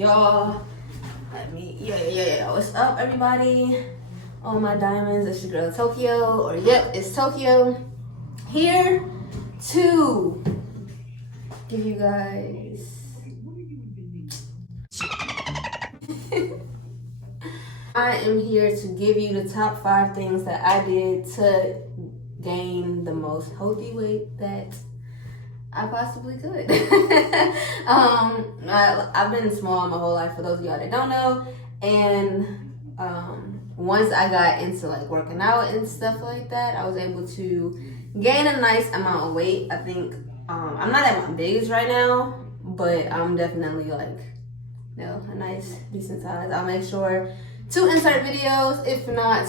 y'all. Yeah. What's up, everybody? All my diamonds. It's your girl Tokeyo, or yep, it's Tokeyo here to give you guys. I am here to give you the top 5 things that I did to gain the most healthy weight that I possibly could. I've been small my whole life, for those of y'all that don't know, and once I got into like working out and stuff like that, I was able to gain a nice amount of weight. I think I'm not at my biggest right now, but I'm definitely like, a nice decent size. I'll make sure to insert videos, if not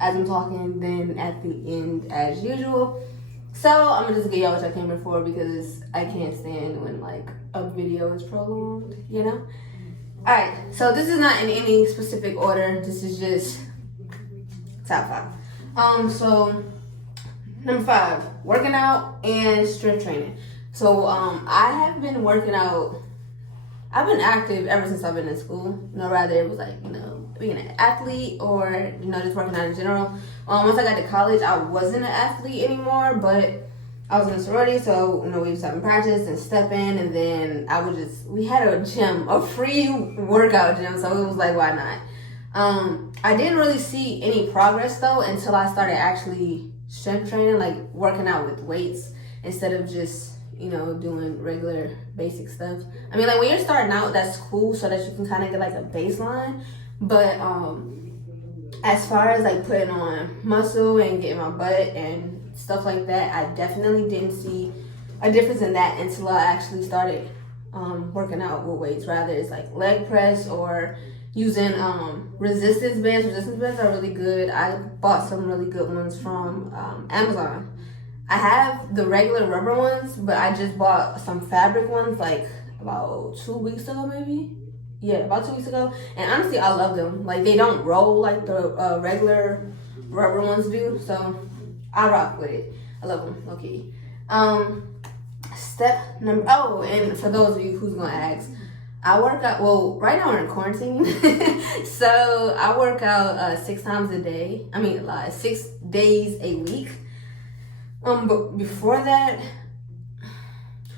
as I'm talking, then at the end as usual. So I'm gonna just get y'all what y'all came here for, because I can't stand when like a video is prolonged, you know? Alright, so this is not in any specific order. This is just top 5. So number 5, working out and strength training. So I have been working out. I've been active ever since I've been in school. Rather it was like, being an athlete or, just working out in general. Once I got to college, I wasn't an athlete anymore, but I was in a sorority, so, we was having practice and step in, and then we had a gym, a free workout gym, so it was like, why not? I didn't really see any progress, though, until I started actually strength training, like working out with weights, instead of just, doing regular basic stuff. I mean, like when you're starting out, that's cool so that you can kind of get like a baseline. But as far as like putting on muscle and getting my butt and stuff like that, I definitely didn't see a difference in that until I actually started working out with weights. Rather it's like leg press or using resistance bands. Resistance bands are really good. I bought some really good ones from Amazon. I have the regular rubber ones, but I just bought some fabric ones like about 2 weeks ago, maybe. Yeah, about 2 weeks ago. And honestly, I love them. Like, they don't roll like the regular rubber ones do. So I rock with it. I love them, low-key. Step number, and for those of you who's gonna ask, I work out, well, right now we're in quarantine. So I work out 6 times a day. 6 days a week. But before that,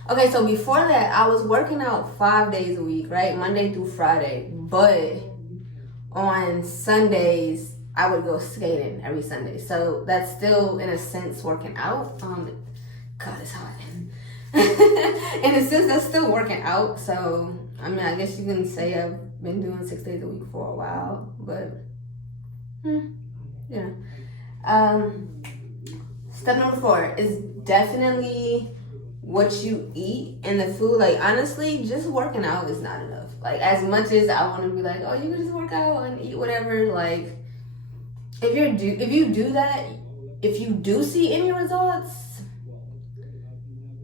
I was working out 5 days a week, right? Monday through Friday. But on Sundays, I would go skating every Sunday. So that's still, in a sense, working out. God, it's hot. In a sense, that's still working out. So, I guess you can say I've been doing 6 days a week for a while. But, yeah. Step number 4 is definitely what you eat and the food. Like, honestly, just working out is not enough. Like, as much as I want to be like, oh, you can just work out and eat whatever. Like, if you do that, if you do see any results,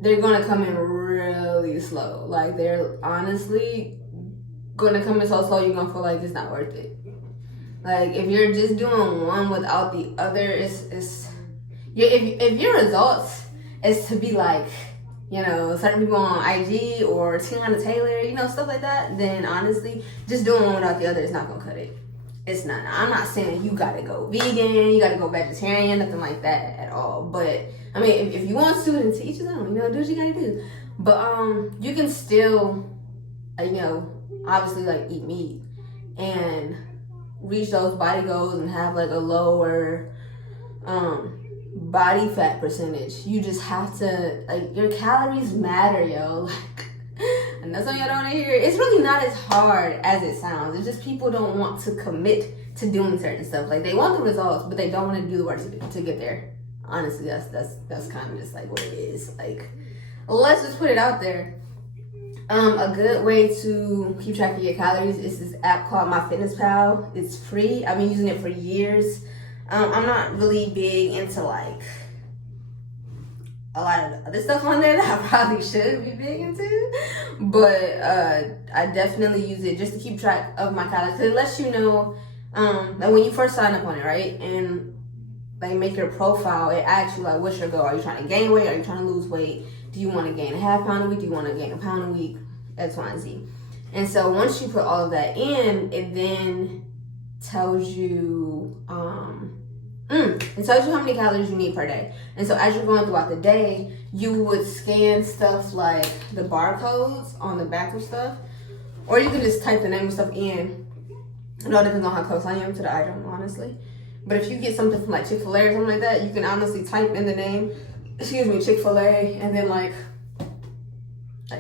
they're gonna come in really slow. Like, they're honestly gonna come in so slow, you're gonna feel like it's not worth it. Like, if you're just doing one without the other, if your results is to be like, certain people on IG or Tiana Taylor, stuff like that, then honestly, just doing one without the other is not gonna cut it. It's not. I'm not saying you gotta go vegan, you gotta go vegetarian, nothing like that at all. But if you want to, then to each his own. Do what you gotta do. But you can still, obviously like eat meat and reach those body goals and have like a lower body fat percentage. You just have to, like, your calories matter, yo. Like, and that's what y'all don't hear. It's really not as hard as it sounds. It's just people don't want to commit to doing certain stuff. Like, they want the results, but they don't want to do the work to get there. Honestly, that's kind of just like what it is. Like, let's just put it out there. A good way to keep track of your calories is this app called MyFitnessPal. It's free. I've been using it for years. I'm not really big into like a lot of the other stuff on there that I probably should be big into, but I definitely use it just to keep track of my calories. It lets you know, like when you first sign up on it, right, and like make your profile, it asks you like, what's your goal? Are you trying to gain weight? Are you trying to lose weight? Do you want to gain a half pound a week? Do you want to gain a pound a week? X, Y, and Z. And so once you put all of that in, it then tells you it tells you how many calories you need per day. And so as you're going throughout the day, you would scan stuff like the barcodes on the back of stuff, or you can just type the name of stuff in. It all depends on how close I am to the item, honestly. But if you get something from like Chick-fil-A or something like that, you can honestly type in the name, Chick-fil-A, and then like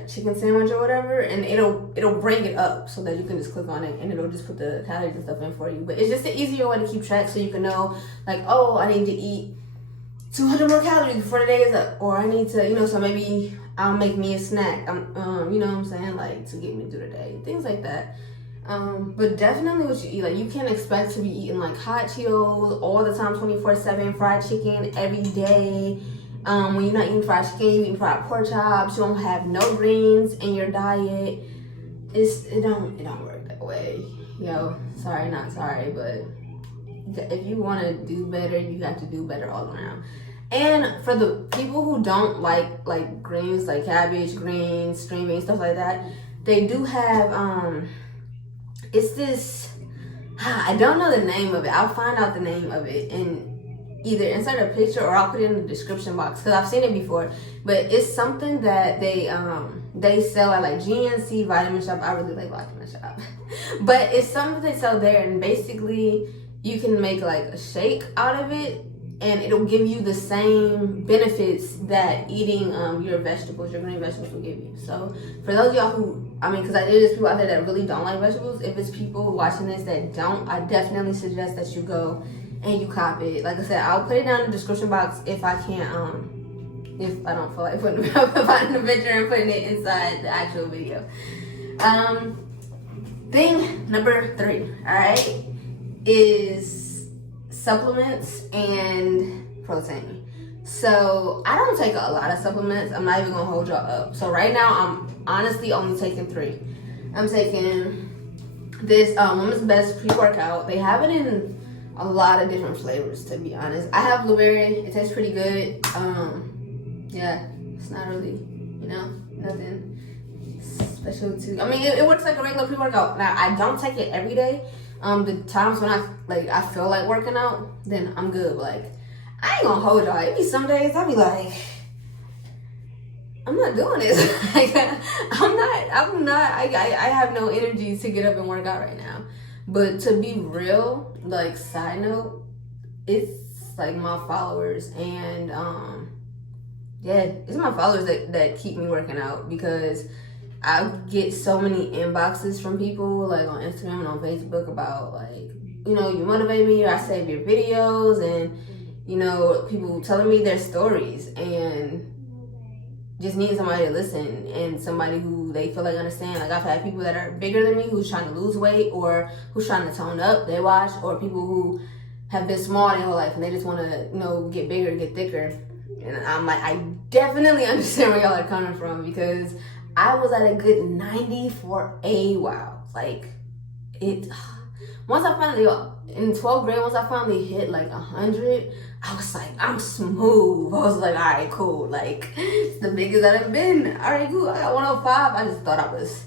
chicken sandwich or whatever, and it'll bring it up so that you can just click on it and it'll just put the calories and stuff in for you. But it's just an easier way to keep track, so you can know like, oh, I need to eat 200 more calories before the day is up, or I need to, so maybe I'll make me a snack, you know what I'm saying, like to get me through the day, things like that. But definitely what you eat, like you can't expect to be eating like hot Cheetos all the time, 24/7, fried chicken every day. When you're not eating fried chicken, you're eating fried pork chops, you don't have no greens in your diet. It don't work that way. Sorry, not sorry, but if you want to do better, you got to do better all around. And for the people who don't like greens, like cabbage, greens, string beans, stuff like that, they do have it's this, I don't know the name of it. I'll find out the name of it and either insert a picture or I'll put it in the description box because I've seen it before. But it's something that they sell at like GNC, Vitamin Shop. I really like Vitamin Shop. But it's something they sell there, and basically you can make like a shake out of it, and it'll give you the same benefits that eating your vegetables, your green vegetables will give you. So for those of y'all who, because there's people out there that really don't like vegetables, if it's people watching this that don't, I definitely suggest that you go and you copy it. Like I said, I'll put it down in the description box if I can't, if I don't feel like finding the picture and putting it inside the actual video. Thing number 3, all right, is supplements and protein. So I don't take a lot of supplements. I'm not even gonna hold y'all up. So right now I'm honestly only taking 3. I'm taking this Woman's Best pre-workout. They have it in a lot of different flavors, to be honest. I have blueberry. It tastes pretty good. Yeah, it's not really, nothing special to. It works like a regular pre-workout. Now I don't take it every day. The times when I feel like working out, then I'm good. Like I ain't gonna hold y'all. It be some days I be like, I'm not doing this. I'm not. I have no energy to get up and work out right now. But to be real, like side note, it's like my followers and it's my followers that keep me working out, because I get so many inboxes from people like on Instagram and on Facebook about like, you motivate me, or I save your videos, and people telling me their stories and just need somebody to listen and somebody who they feel like understand. Like I've had people that are bigger than me who's trying to lose weight or who's trying to tone up, they watch, or people who have been small their whole life and they just want to get bigger, get thicker. And I'm like, I definitely understand where y'all are coming from, because I was at a good 90 for a while. Like once I finally, in 12th grade, once I finally hit like 100, I was like, I'm smooth. I was like, all right, cool. Like, it's the biggest that I've been. All right, cool. I got 105. I just thought I was.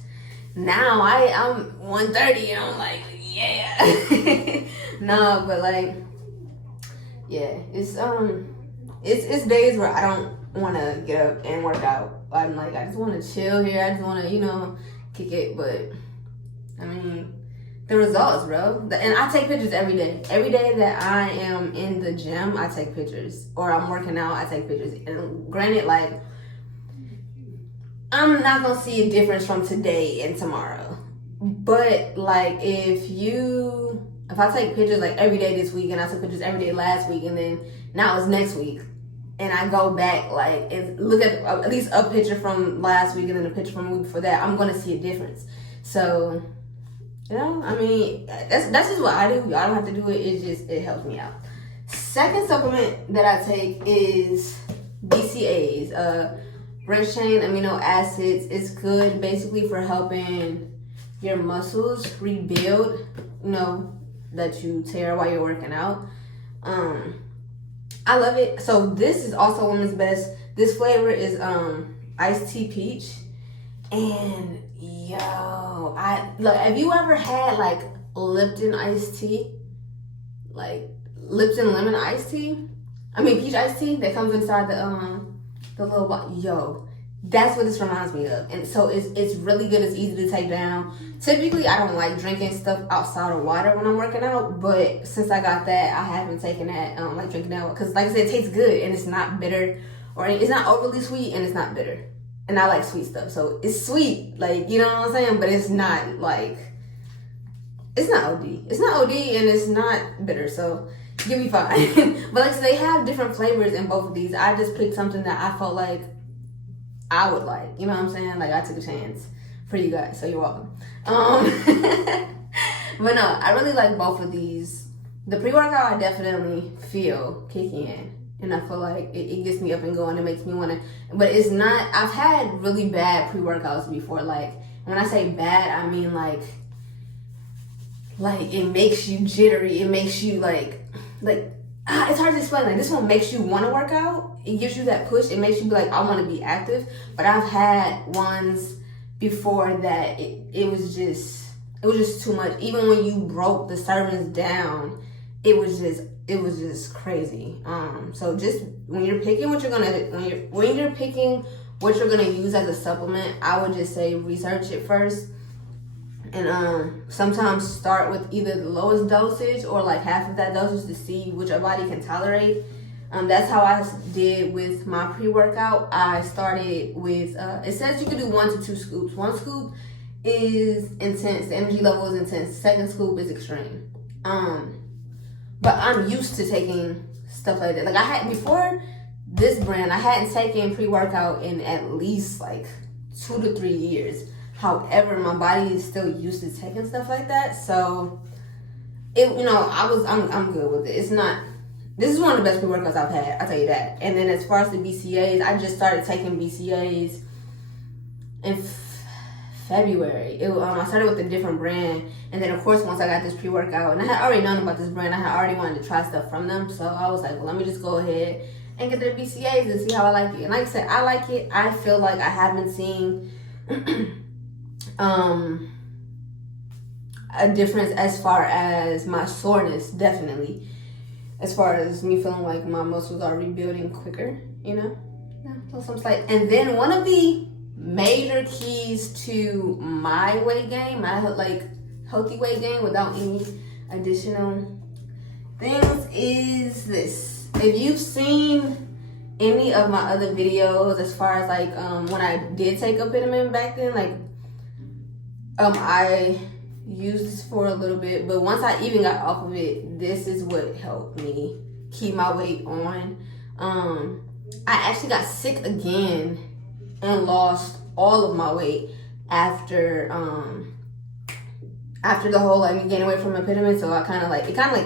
Now I'm 130 and I'm like, yeah. No, but like, yeah, it's days where I don't want to get up and work out. I'm like, I just want to chill here. I just want to, kick it. But the results, bro. And I take pictures every day. Every day that I am in the gym, I take pictures. Or I'm working out, I take pictures. And granted, like, I'm not going to see a difference from today and tomorrow. But, like, if I take pictures, like, every day this week, and I took pictures every day last week, and then now it's next week, and I go back, like, and look at least a picture from last week and then a picture from the week before that, I'm going to see a difference. So, that's just what I do. I don't have to do it. It helps me out. Second supplement that I take is BCAAs, branched chain amino acids. It's good basically for helping your muscles rebuild, that you tear while you're working out. I love it. So this is also Women's Best. This flavor is iced tea peach. And yo, have you ever had like Lipton iced tea? Like Lipton lemon iced tea? I mean peach iced tea that comes inside the little bottle. Yo, that's what this reminds me of. And so it's really good. It's easy to take down. Typically, I don't like drinking stuff outside of water when I'm working out, but since I got that, I haven't taken that. I don't like drinking that because, like I said, it tastes good and it's not bitter, or it's not overly sweet and it's not bitter. And I like sweet stuff, so it's sweet, like, you know what I'm saying? But it's not like, it's not OD. It's not OD and it's not bitter, so you'll be fine. But like, so they have different flavors in both of these. I just picked something that I felt like I would like, you know what I'm saying? Like, I took a chance for you guys, so you're welcome. But no, I really like both of these. The pre-workout, I definitely feel kicking in. And I feel like it gets me up and going. It makes me want to, but it's not, I've had really bad pre-workouts before. Like, when I say bad, I mean like it makes you jittery. It makes you it's hard to explain. Like, this one makes you want to work out. It gives you that push. It makes you be like, I want to be active. But I've had ones before that it was just too much. Even when you broke the servings down, it was just crazy. So just when you're picking what you're gonna use as a supplement, I would just say research it first, and sometimes start with either the lowest dosage or like half of that dosage to see what your body can tolerate. That's how I did with my pre-workout. I started with it says you can do 1 to 2 scoops. 1 scoop is intense, the energy level is intense. Second scoop is extreme. But I'm used to taking stuff like that. Like, I had, before this brand, I hadn't taken pre-workout in at least like 2 to 3 years. However, my body is still used to taking stuff like that. So, I'm good with it. It's not, this is one of the best pre-workouts I've had, I'll tell you that. And then as far as the BCAAs, I just started taking BCAAs in February. I started with a different brand, and then of course once I got this pre-workout, and I had already known about this brand, I had already wanted to try stuff from them, so I was like, well, let me just go ahead and get their BCAAs and see how I like it. And like I said, I like it. I feel like I haven't seen a difference as far as my soreness, definitely, as far as me feeling like my muscles are rebuilding quicker, yeah, some slight. And then one of the major keys to my weight gain, my healthy weight gain without any additional things, is this. If you've seen any of my other videos, as far as when I did take apetamin back then, I used this for a little bit, but once I even got off of it, this is what helped me keep my weight on. I actually got sick again and lost all of my weight after the whole me getting away from apetamin. So I kind of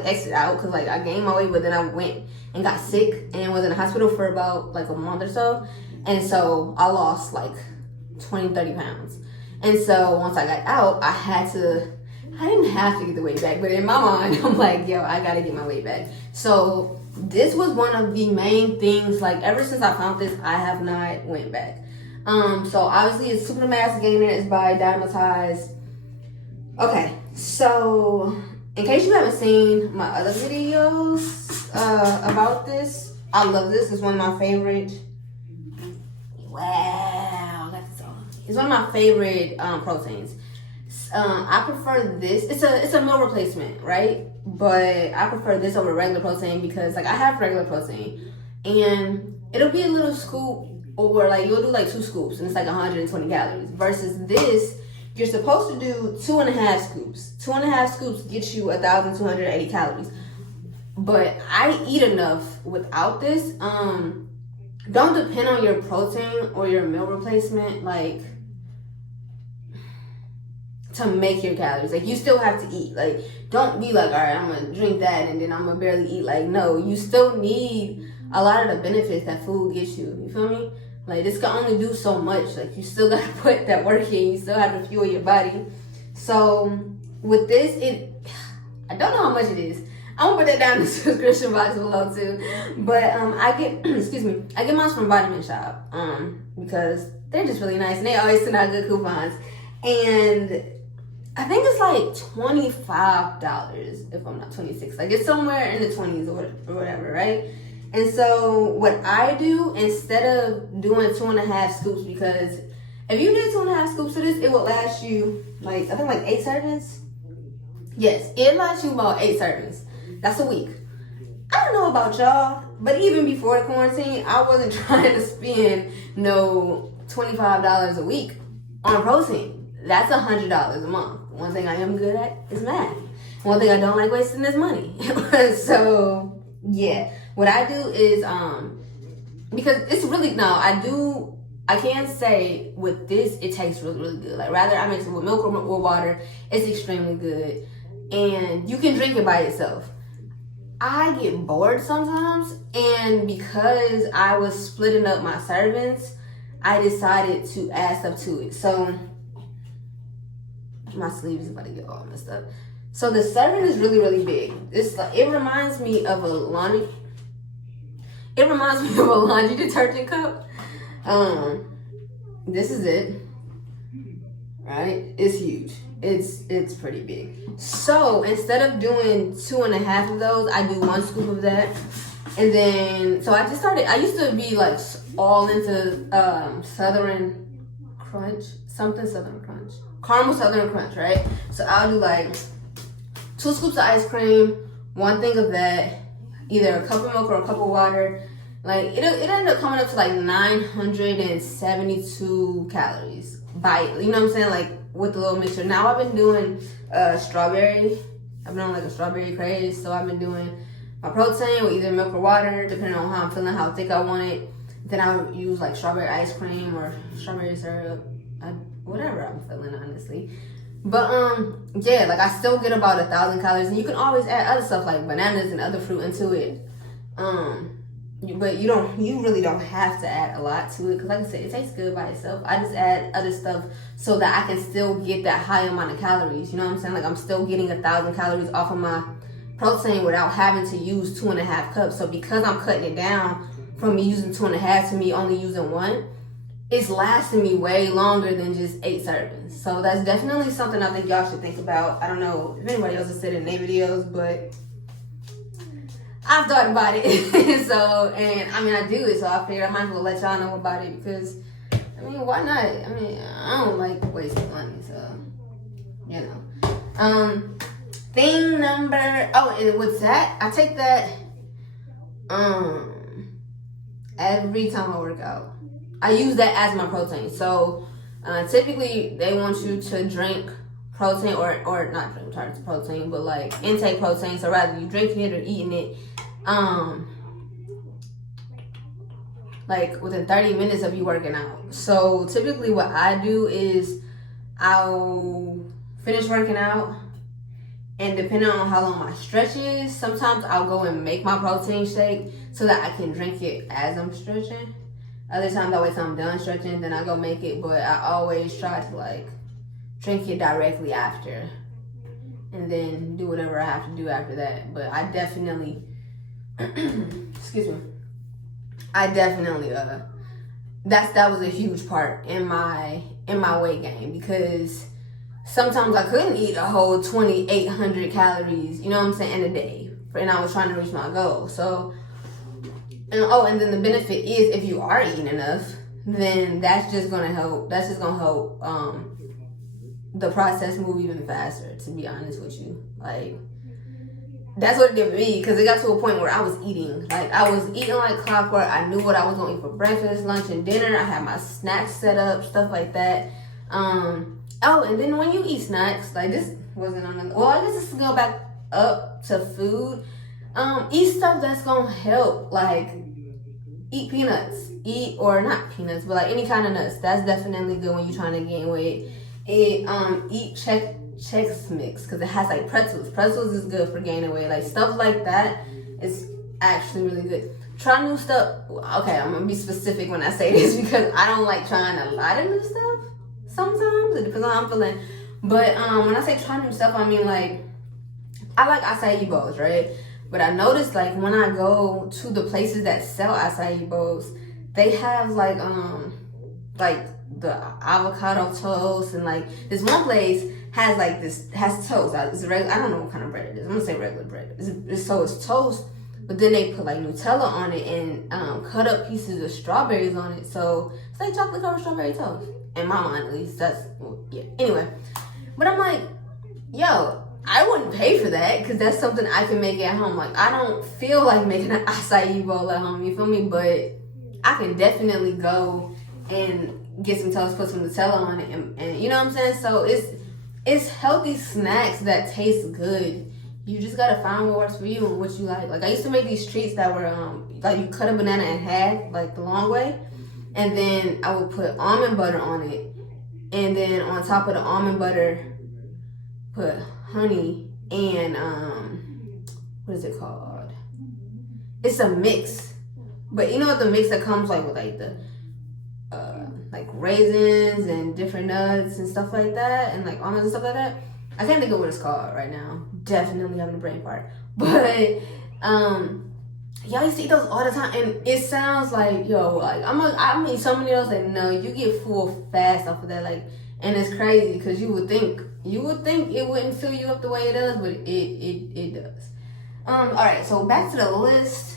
exited out, because I gained my weight, but then I went and got sick and was in the hospital for about a month or so, and so I lost 20-30 pounds. And so once I got out, I didn't have to get the weight back, but in my mind I'm like, yo, I gotta get my weight back. So this was one of the main things. Ever since I found this, I have not went back. So obviously it's Super Mass Gainer. It's by Dymatize. Okay, so in case you haven't seen my other videos about this, I love this. It's one of my favorite. Wow, that's all. It's one of my favorite proteins. I prefer this. It's a meal replacement, right? But I prefer this over regular protein because I have regular protein, and it'll be a little scoop, or you'll do 2 scoops and it's 120 calories, versus this, you're supposed to do 2.5 scoops. 2.5 scoops get you 1,280 calories. But I eat enough without this. Don't depend on your protein or your meal replacement to make your calories. You still have to eat. Don't be all right, I'm gonna drink that and then I'm gonna barely eat. No, you still need a lot of the benefits that food gets you. You feel me? This can only do so much. You still gotta put that work in. You still have to fuel your body. So with this, I don't know how much it is. I'm gonna put that down in the description box below too. But I get I get mine from Vitamin Shop because they're just really nice, and they always send out good coupons. And I think it's like $25, if I'm not 26. Like it's somewhere in the 20s or whatever, right? And so what I do, instead of doing 2.5 scoops, because if you did 2.5 scoops of this, it will last you like, I think like 8 servings. Yes, it lasts you about 8 servings. That's a week. I don't know about y'all, but even before the quarantine, I wasn't trying to spend no $25 a week on protein. That's $100 a month. One thing I am good at is math. One thing I don't like wasting is money. So yeah, what I do is because it's really, no, I can say with this it tastes really, really good. Like rather I mix it with milk or with water, it's extremely good, and you can drink it by itself. I get bored sometimes, and because I was splitting up my servings, I decided to add stuff to it. So my sleeve is about to get all messed up. So the serving is really, really big. It reminds me of a laundry detergent cup. This is it. Right? It's huge. It's pretty big. So instead of doing 2.5 of those, I do 1 scoop of that. And then, so I used to be like all into Southern Crunch, caramel Southern Crunch, right? So I'll do like 2 scoops of ice cream, 1 thing of that, either a cup of milk or a cup of water. Like it ended up coming up to like 972 calories by, you know what I'm saying? Like with the little mixture. Now I've been doing strawberry. I've been on like a strawberry craze, so I've been doing my protein with either milk or water, depending on how I'm feeling, how thick I want it. Then I would use like strawberry ice cream or strawberry syrup, whatever I'm feeling, honestly. But yeah, like I still get about 1,000 calories, and you can always add other stuff like bananas and other fruit into it. But you really don't have to add a lot to it, because like I said, it tastes good by itself. I just add other stuff so that I can still get that high amount of calories. You know what I'm saying? Like I'm still getting 1,000 calories off of my protein without having to use 2.5 cups. So because I'm cutting it down from me using 2.5 to me only using 1, it's lasting me way longer than just 8 servings. So that's definitely something I think y'all should think about. I don't know if anybody else has said it in their videos, but I've thought about it. So, and I mean, I do it, so I figured I might as well let y'all know about it, because, I mean, why not? I mean, I don't like wasting money, so, you know. Thing number, and with that, I take that, every time I work out. I use that as my protein. So, typically, they want you to drink protein, or not drink protein, but like intake protein. So rather you drinking it or eating it, like within 30 minutes of you working out. So typically what I do is I'll finish working out, and depending on how long my stretch is, sometimes I'll go and make my protein shake so that I can drink it as I'm stretching. Other times I wait till I'm done stretching, then I go make it, but I always try to like drink it directly after, and then do whatever I have to do after that. But I definitely, excuse me, that was a huge part in my weight gain, because sometimes I couldn't eat a whole 2,800 calories, you know what I'm saying, in a day, and I was trying to reach my goal. So, and then the benefit is, if you are eating enough, then that's just gonna help the process move even faster, to be honest with you. Like, that's what it did for me, because it got to a point where I was eating like clockwork. I knew what I was gonna eat for breakfast, lunch, and dinner. I had my snacks set up, stuff like that. And then when you eat snacks, like this wasn't on the, well, I guess this is go back up to food. Eat stuff that's gonna help, like eat peanuts, or not peanuts, but like any kind of nuts. That's definitely good when you're trying to gain weight. Eat Chex Mix, because it has like pretzels. Pretzels is good for gaining weight. Like stuff like that is actually really good. Try new stuff. Okay, I'm gonna be specific when I say this, because I don't like trying a lot of new stuff. Sometimes it depends on how I'm feeling. But when I say try new stuff, I mean like I like acai bowls, right? But I noticed like when I go to the places that sell acai bowls, they have like the avocado toast, and like this one place has like has toast. It's regular. I don't know what kind of bread it is. I'm gonna say regular bread. It's toast, but then they put like Nutella on it and cut up pieces of strawberries on it. So it's like chocolate covered strawberry toast. In my mind, at least, yeah. Anyway, but I'm like, yo, I wouldn't pay for that because that's something I can make at home. Like, I don't feel like making an acai bowl at home, you feel me? But I can definitely go and get some toast, put some Nutella on it, and you know what I'm saying? So it's healthy snacks that taste good. You just gotta find what works for you and what you like. Like, I used to make these treats that were like you cut a banana in half, like the long way, and then I would put almond butter on it, and then on top of the almond butter, put honey and what is it called? It's a mix, but you know what the mix that comes like with like the like raisins and different nuts and stuff like that, and like almonds and stuff like that. I can't think of what it's called right now. Definitely having a brain fart. But y'all used to eat those all the time, and it sounds like, yo, like I mean so many of those that no, you get full fast off of that, like, and it's crazy because you would think it wouldn't fill you up the way it does, but it does. All right, so back to the list.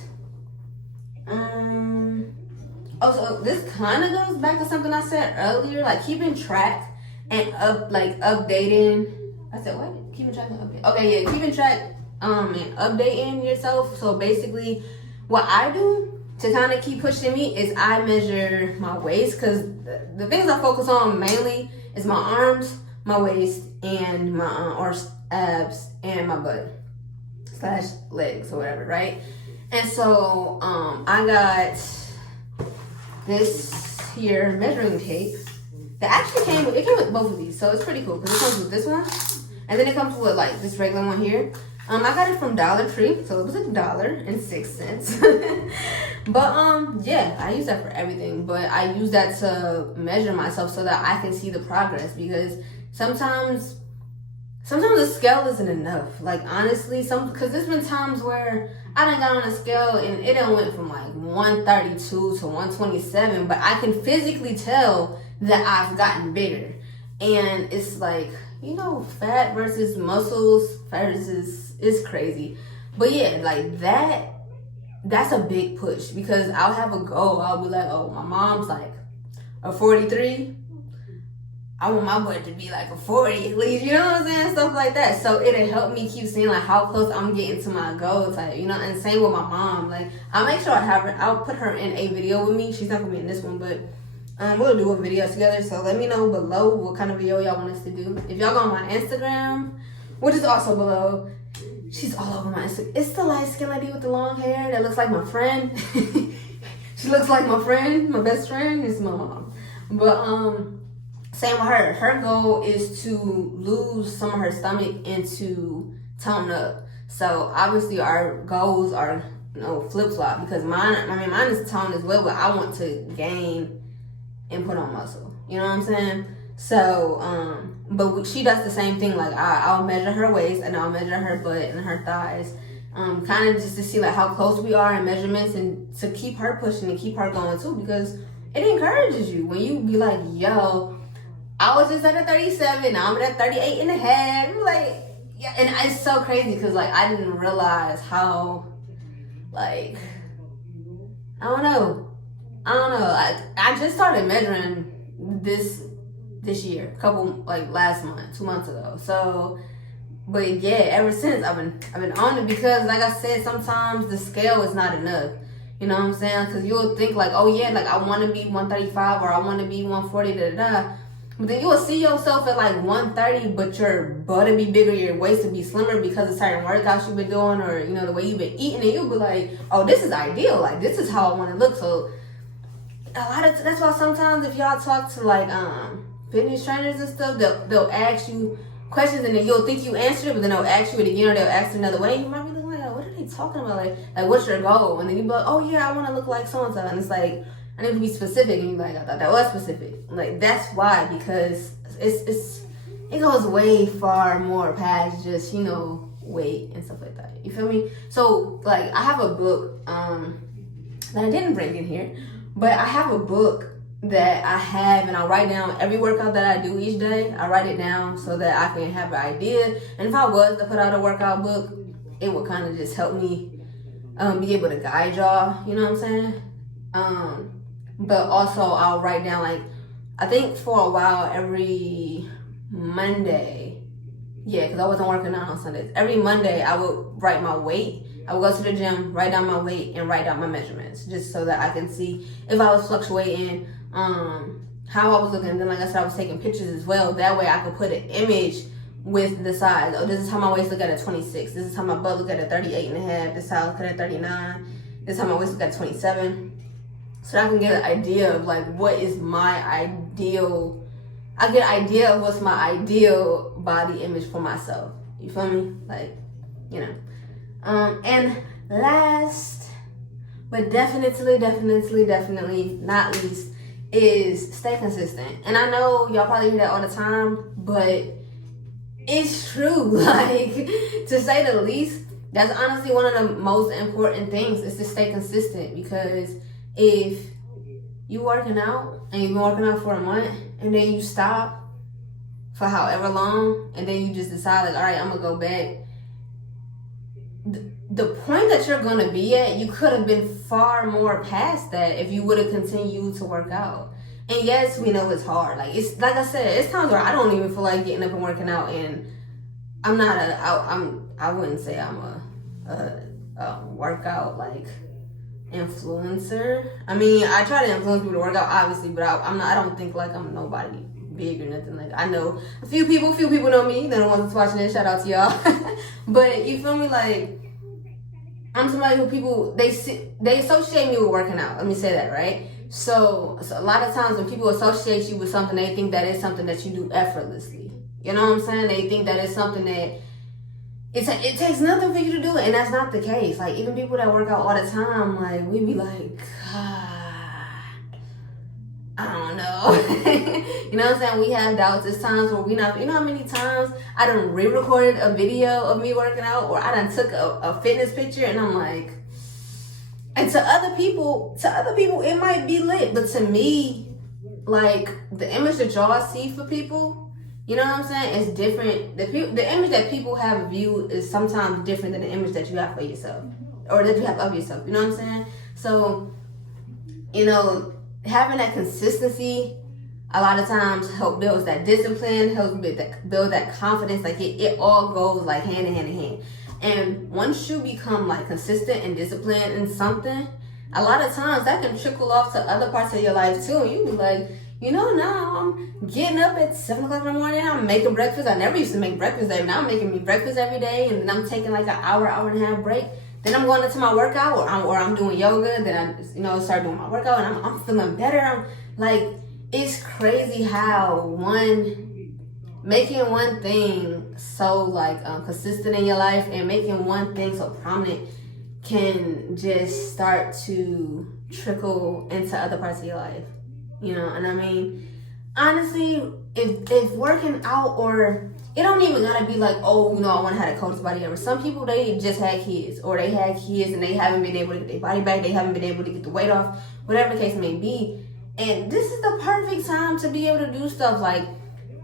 So this kind of goes back to something I said earlier, like keeping track and updating. I said what? Keeping track and updating. Okay, yeah, keeping track and updating yourself. So basically, what I do to kind of keep pushing me is I measure my waist, because the things I focus on mainly is my arms, my waist, and my or abs and my butt / legs or whatever, right? And so I got this here measuring tape that actually came with both of these, so it's pretty cool because it comes with this one, and then it comes with like this regular one here. I got it from Dollar Tree, so it was $1.06. But yeah, I use that for everything, but I use that to measure myself so that I can see the progress, because sometimes the scale isn't enough. Like, honestly, because there's been times where I done got on a scale and it done went from like 132 to 127, but I can physically tell that I've gotten bigger. And it's like, you know, fat versus muscles versus, it's crazy. But yeah, like that's a big push, because I'll have a goal. I'll be like, oh, my mom's like a 43. I want my butt to be like a 40 at least, you know what I'm saying? Stuff like that. So it'll help me keep seeing like how close I'm getting to my goal type, you know? And same with my mom. Like, I'll make sure I have her, I'll put her in a video with me. She's not gonna be in this one, but we'll do a video together. So let me know below what kind of video y'all want us to do. If y'all go on my Instagram, which is also below, she's all over my Instagram. It's the light skinned lady with the long hair that looks like my friend. She looks like my friend, my best friend. It's my mom. But same with her. Her goal is to lose some of her stomach and to tone up. So obviously our goals are, you know, flip-flop, because mine is tone as well, but I want to gain and put on muscle. You know what I'm saying? So, but she does the same thing. Like, I'll measure her waist and I'll measure her butt and her thighs, kind of just to see like how close we are in measurements, and to keep her pushing and keep her going too, because it encourages you when you be like, yo, I was just at a 37, now I'm at 38 and a half. You're like, yeah, and it's so crazy because like I didn't realize how, like, I don't know. I just started measuring this year, last month, 2 months ago. So, but yeah, ever since I've been on it, because like I said, sometimes the scale is not enough. You know what I'm saying? Because you'll think like, oh yeah, like I want to be 135 or I want to be 140, But then you will see yourself at like 130, but your butt will be bigger, your waist will be slimmer because of certain workouts you've been doing, or you know, the way you've been eating, and you'll be like, oh, this is ideal. Like, this is how I want to look. So that's why sometimes if y'all talk to like fitness trainers and stuff, they'll ask you questions and then you'll think you answered it, but then they'll ask you it again, or they'll ask it another way. And you might be looking like, what are they talking about? Like what's your goal? And then you be like, oh yeah, I want to look like so and so. And it's like, I need to be specific. And you're like, I thought that was specific. Like, that's why, because it goes way far more past just, you know, weight and stuff like that. You feel me? So like, I have a book that I didn't bring in here, but I have a book that I have, and I write down every workout that I do each day. I write it down so that I can have an idea. And if I was to put out a workout book, it would kind of just help me be able to guide y'all, you know what I'm saying? But also I'll write down, like, I think for a while every Monday, yeah, because I wasn't working out on Sundays. Every Monday I would write my weight. I would go to the gym, write down my weight, and write down my measurements, just so that I can see if I was fluctuating, how I was looking. And then, like I said, I was taking pictures as well. That way I could put an image with the size. Oh, this is how my waist look at 26. This is how my butt look at 38 and a half. This is how I look at 39. This is how my waist look at 27. So that I can get an idea of, like, what is my ideal. I get an idea of what's my ideal body image for myself. You feel me? Like, you know. And last, but definitely not least, is stay consistent. And I know y'all probably hear that all the time, but it's true. Like, to say the least, that's honestly one of the most important things, is to stay consistent. Because if you working out and you've been working out for a month and then you stop for however long and then you just decide, like, all right, I'm gonna go back, the point that you're gonna be at, you could have been far more past that if you would have continued to work out. And yes, we know it's hard. Like, it's like I said, it's times where I don't even feel like getting up and working out, and I'm not I wouldn't say I'm a workout like influencer. I mean, I try to influence people to work out, obviously, but I don't think like I'm nobody big or nothing. Like, I know a few people know me. They're the ones that's watching this. Shout out to y'all. But you feel me? Like, I'm somebody who people, they associate me with working out. Let me say that, right? So a lot of times when people associate you with something, they think that it's something that you do effortlessly. You know what I'm saying? They think that it's something that it takes nothing for you to do it, and that's not the case. Like, even people that work out all the time, like, we be like, God, I don't know. You know what I'm saying? We have doubts. There's times where we not, you know how many times I done re-recorded a video of me working out, or I done took a fitness picture, and I'm like, and to other people it might be lit, but to me, like, the image that y'all see for people, you know what I'm saying, it's different. The image that people have of you is sometimes different than the image that you have for yourself, or that you have of yourself. You know what I'm saying? So, you know, having that consistency a lot of times help builds that discipline, helps build that confidence. Like, it all goes like hand in hand. And once you become like consistent and disciplined in something, a lot of times that can trickle off to other parts of your life too. You be like, you know, now I'm getting up at 7 o'clock in the morning. I'm making breakfast. I never used to make breakfast every day. Now I'm making me breakfast every day, and then I'm taking like an hour and a half break. Then I'm going into my workout, or I'm doing yoga. Then I, start doing my workout, and I'm feeling better. I'm like, it's crazy how making one thing so like consistent in your life, and making one thing so prominent can just start to trickle into other parts of your life. You know, and I mean, honestly, if working out, or it don't even gotta be like, oh, you know, I want to have a coach body ever. Some people, they just had kids, or they had kids and they haven't been able to get their body back. They haven't been able to get the weight off, whatever the case may be. And this is the perfect time to be able to do stuff. Like,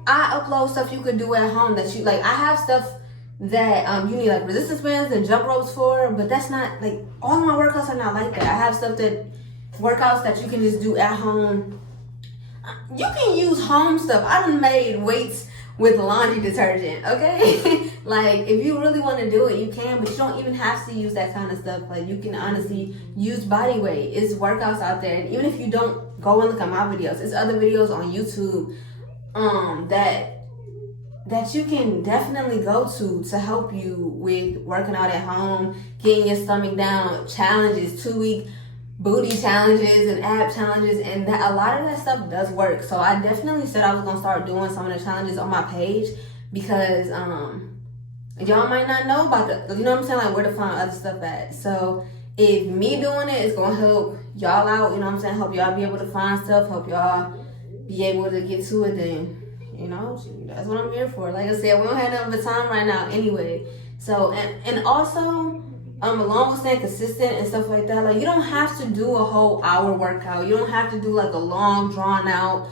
I upload stuff you could do at home that you like. I have stuff that you need like resistance bands and jump ropes for, but that's not like, all of my workouts are not like that. I have stuff workouts that you can just do at home. You can use home stuff. I done made weights with laundry detergent, okay? Like, if you really want to do it, you can, but you don't even have to use that kind of stuff. Like, you can honestly use body weight. It's workouts out there, and even if you don't go and look at my videos, it's other videos on YouTube that you can definitely go to help you with working out at home, getting your stomach down, challenges, 2-week booty challenges and ab challenges, and that a lot of that stuff does work. So I definitely said I was gonna start doing some of the challenges on my page, because y'all might not know about you know what I'm saying, like where to find other stuff at. So if me doing it is gonna help y'all out, you know what I'm saying, help y'all be able to find stuff, help y'all be able to get to it, then you know, that's what I'm here for. Like I said, we don't have nothing but time right now anyway. So and also along with staying consistent and stuff like that, like you don't have to do a whole hour workout. You don't have to do like a long drawn out,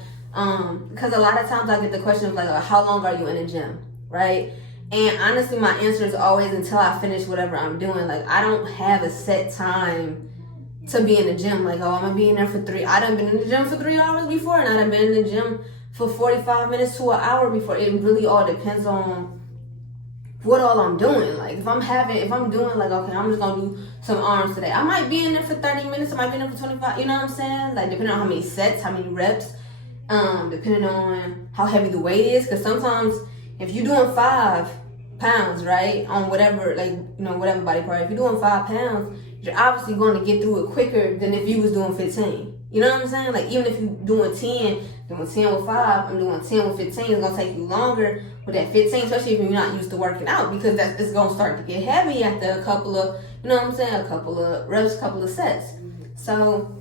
because a lot of times I get the question of like, how long are you in the gym, right? And honestly, my answer is always until I finish whatever I'm doing. Like I don't have a set time to be in the gym. Like, oh, I'm gonna be in there for 3. I done been in the gym for 3 hours before, and I done been in the gym for 45 minutes to an hour before. It really all depends on what all I'm doing. Like if I'm doing like, okay, I'm just gonna do some arms today, I might be in there for 30 minutes, I might be in there for 25, you know what I'm saying? Like depending on how many sets, how many reps, depending on how heavy the weight is, because sometimes if you're doing 5 pounds, right, on whatever, like, you know, whatever body part, if you're doing 5 pounds, you're obviously going to get through it quicker than if you was doing 15. You know what I'm saying? Like even if you're doing 10 with 5, I'm doing 10 with 15, it's going to take you longer with that 15, especially if you're not used to working out, because it's going to start to get heavy after a couple of, you know what I'm saying, a couple of reps, a couple of sets. So,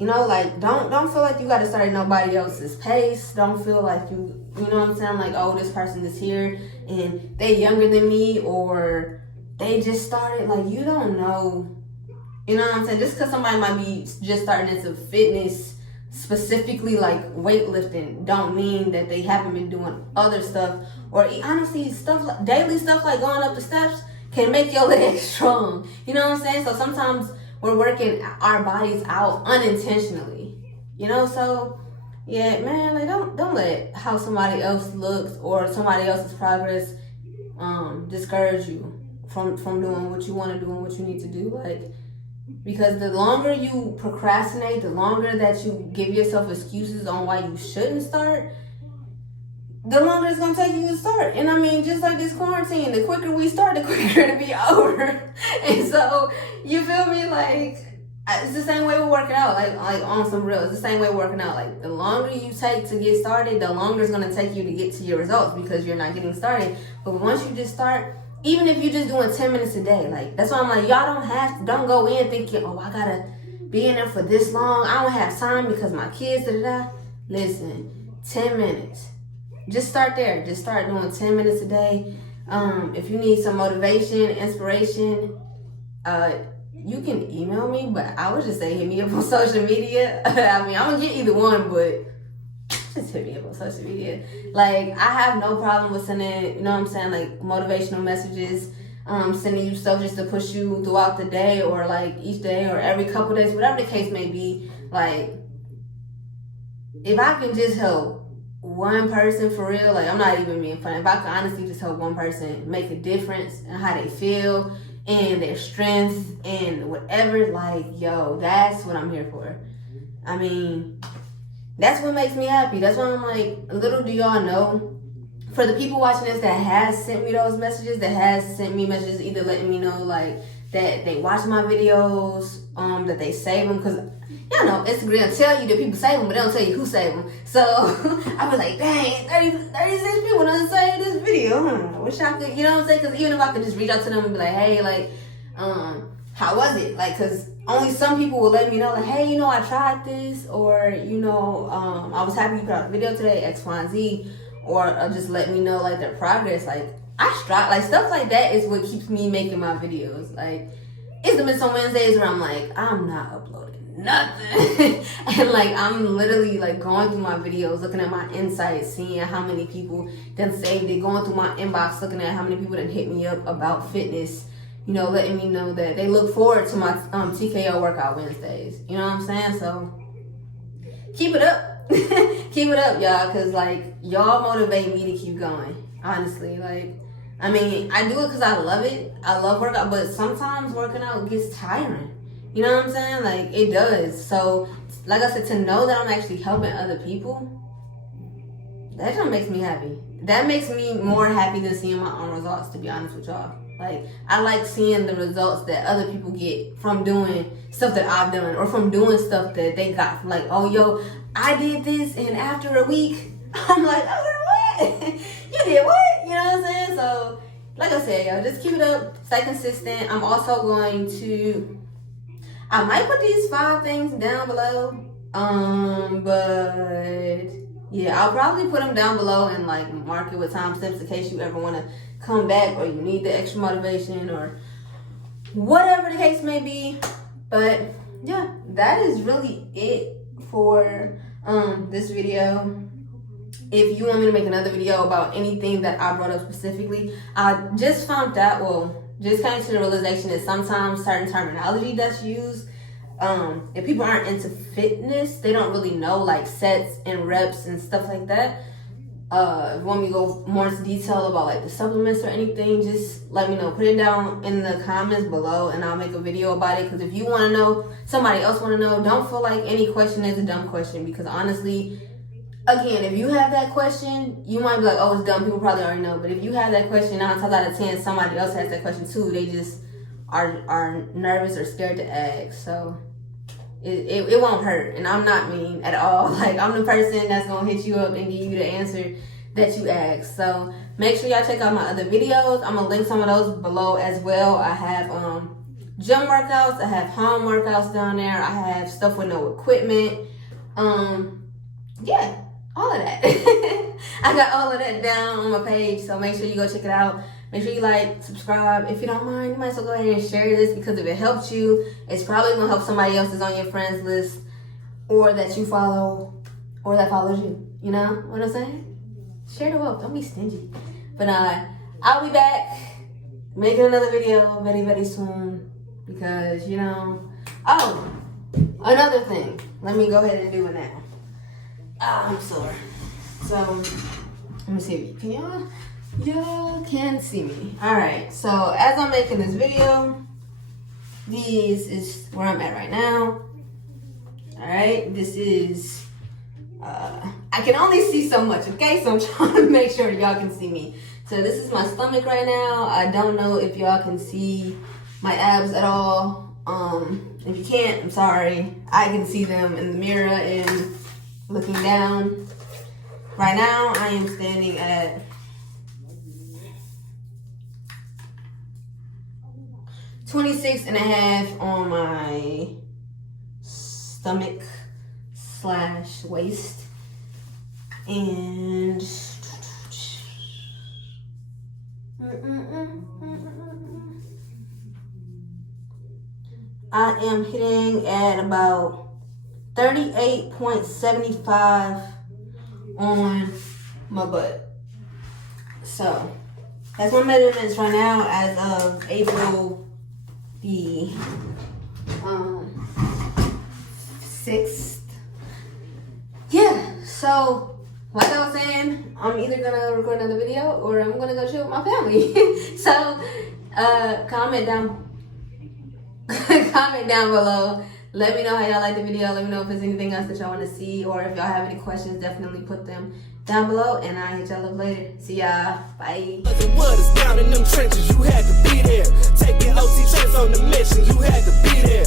you know, like don't feel like you got to start at nobody else's pace. Don't feel like you know what I'm saying, like, oh, this person is here and they younger than me, or they just started. Like, you don't know, you know what I'm saying? Just because somebody might be just starting into fitness, specifically like weightlifting, don't mean that they haven't been doing other stuff, or honestly stuff like daily stuff like going up the steps can make your legs strong. You know what I'm saying? So sometimes we're working our bodies out unintentionally, you know? So yeah, man, like don't let how somebody else looks or somebody else's progress discourage you from doing what you want to do and what you need to do. Like, because the longer you procrastinate, the longer that you give yourself excuses on why you shouldn't start, the longer it's going to take you to start. And I mean, just like this quarantine, the quicker we start, the quicker it'll be over. And so, you feel me? Like, it's the same way we're working out, like on some real. It's the same way we're working out. Like, the longer you take to get started, the longer it's going to take you to get to your results, because you're not getting started. But once you just start, even if you're just doing 10 minutes a day, like, that's why I'm like, y'all don't go in thinking, oh, I gotta be in there for this long, I don't have time because my kids, da-da-da. Listen, 10 minutes. Just start there. Just start doing 10 minutes a day. If you need some motivation, inspiration, you can email me, but I would just say hit me up on social media. I mean, I'm gonna get either one, but just hit me up on social media. Like, I have no problem with sending, you know what I'm saying, like motivational messages, sending you stuff just to push you throughout the day, or like each day or every couple days, whatever the case may be. Like, if I can just help one person for real, like, I'm not even being funny, if I can honestly just help one person make a difference in how they feel and their strengths and whatever, like, yo, that's what I'm here for. I mean, that's what makes me happy. That's why I'm like, little do y'all know, for the people watching this that has sent me those messages, that has sent me messages either letting me know like that they watch my videos, that they save them, because y'all know Instagram tell you that people save them, but they don't tell you who saved them. So I was like, dang, 36 people done saved this video. I wish I could, you know what I'm saying? Because even if I could just reach out to them and be like, hey, like, how was it? Like, because only some people will let me know, like, hey, you know, I tried this, or, you know, I was happy you put out a video today, X, Y, and Z, or just let me know, like, their progress. Like, I strive, like, stuff like that is what keeps me making my videos. Like, it's been some Wednesdays where I'm like, I'm not uploading nothing. And, like, I'm literally, like, going through my videos, looking at my insights, seeing how many people done saved it, going through my inbox, looking at how many people done hit me up about fitness, you know, letting me know that they look forward to my TKO workout Wednesdays. You know what I'm saying? So, keep it up. Keep it up, y'all, because, like, y'all motivate me to keep going, honestly. Like, I mean, I do it because I love it. I love workout, but sometimes working out gets tiring. You know what I'm saying? Like, it does. So, like I said, to know that I'm actually helping other people, that just makes me happy. That makes me more happy than seeing my own results, to be honest with y'all. Like, I like seeing the results that other people get from doing stuff that I've done, or from doing stuff that they got from, like, oh, yo, I did this, and after a week, I'm like, oh, what? You did what? You know what I'm saying? So, like I said, y'all, just keep it up. Stay consistent. I'm also going to, I might put these 5 things down below. But yeah, I'll probably put them down below and like mark it with timestamps in case you ever want to come back, or you need the extra motivation, or whatever the case may be. But yeah, that is really it for this video. If you want me to make another video about anything that I brought up specifically, I just found out, well, just came to the realization that sometimes certain terminology that's used, if people aren't into fitness, they don't really know like sets and reps and stuff like that. If you want me to go more into detail about like the supplements or anything, just let me know. Put it down in the comments below and I'll make a video about it. Because if you want to know, somebody else want to know, don't feel like any question is a dumb question. Because honestly, again, if you have that question, you might be like, oh, it's dumb. People probably already know. But if you have that question, 9 times out of 10, somebody else has that question too. They just are nervous or scared to ask. So it won't hurt. And I'm not mean at all. Like, I'm the person that's going to hit you up and give you the answer that you asked. So make sure y'all check out my other videos. I'm going to link some of those below as well. I have gym workouts. I have home workouts down there. I have stuff with no equipment. Yeah. All of that. I got all of that down on my page, so make sure you go check it out. Make sure you like, subscribe. If you don't mind, you might as well go ahead and share this, because if it helps you, it's probably going to help somebody else that's on your friends list or that you follow or that follows you. You know what I'm saying? Share the wealth. Don't be stingy. But I'll be back making another video very, very soon, because, you know. Oh, another thing. Let me go ahead and do it now. I'm sore. So let me see if y'all can see me. Alright, so as I'm making this video, this is where I'm at right now. Alright, this is I can only see so much, okay? So I'm trying to make sure y'all can see me. So this is my stomach right now. I don't know if y'all can see my abs at all. If you can't, I'm sorry. I can see them in the mirror and looking down. Right now, I am standing at 26.5 on my stomach / waist. And I am hitting at about 38.75 on my butt. So that's my measurements right now as of April the 6th. Yeah, so like I was saying, I'm either gonna record another video or I'm gonna go chill with my family. So comment down below. Let me know how y'all like the video. Let me know if there's anything else that y'all want to see, or if y'all have any questions, definitely put them down below, and I'll hit y'all up later. See y'all. Bye. Down in them trenches, you had to be there. Taking OT trips on the mission, you had to be there.